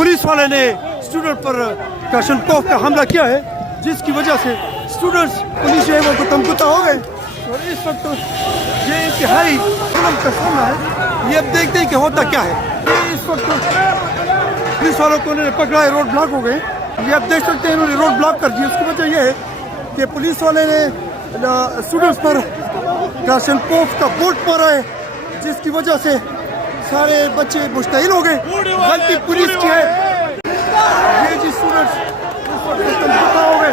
Police वाले ने student पर कलाशनकोव का हमला किया है, जिसकी वजह से स्टूडेंट्स पुलिस जो है वो गुतमगुता हो गए। और इस वक्त ये इंतहाई जुल्म का सामना है। ये अब देखते हैं कि होता क्या है। ये इस वक्त पुलिस वालों को उन्होंने पकड़ा है, रोड ब्लॉक हो गए। ये आप देख सकते हैं इन्होंने रोड ब्लॉक कर दिया। उसकी वजह यह है कि पुलिस वाले ने स्टूडेंट्स पर कलाशनकोव का बोल्ट मारा है, जिसकी वजह से सारे बच्चे मुश्तइल हो गए। गलती पुलिस की है। ये जी स्टूडेंट्स गुतमगुता हो गए।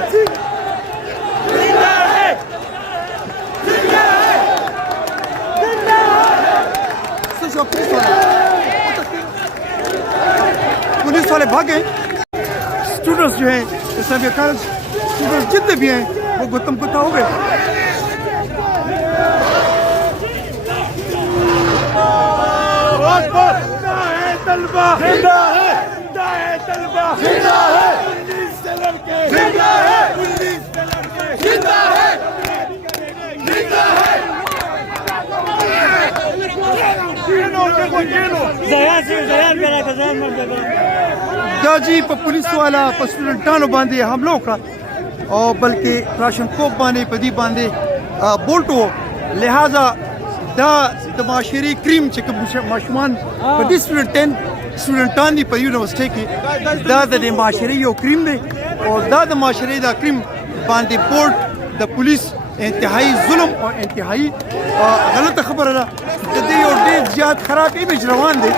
पुलिस वाले भागे। स्टूडेंट्स जो हैं इस्लामिया कॉलेज स्टूडेंट्स जितने भी हैं वो गुतमगुता हो गए। तलबा जिंदा है, जिंदा है तलबा, जिंदा है पुलिस से लड़के, जिंदा है पुलिस से लड़के, जिंदा है, जिंदा है। गाजी पर पुलिस वाला पर स्टूडेंटानो बांधे हमलों का और बल्कि कलाशनकोव बांधे पदी बांधे बोल्टो लिहाजा दा माशरी क्रीम चक माशुमान पदी स्टूडेंटान दी पर यूनिवर्सिटी की दा माशरी यो क्रीम दे और दा माशरी दा क्रीम बांधे बोल्ट द पुलिस इंतहाई जुल्म और इंतहाई गलत खबर है। जदी और डेढ़ ज्यादा खराब इमेज रवान दे।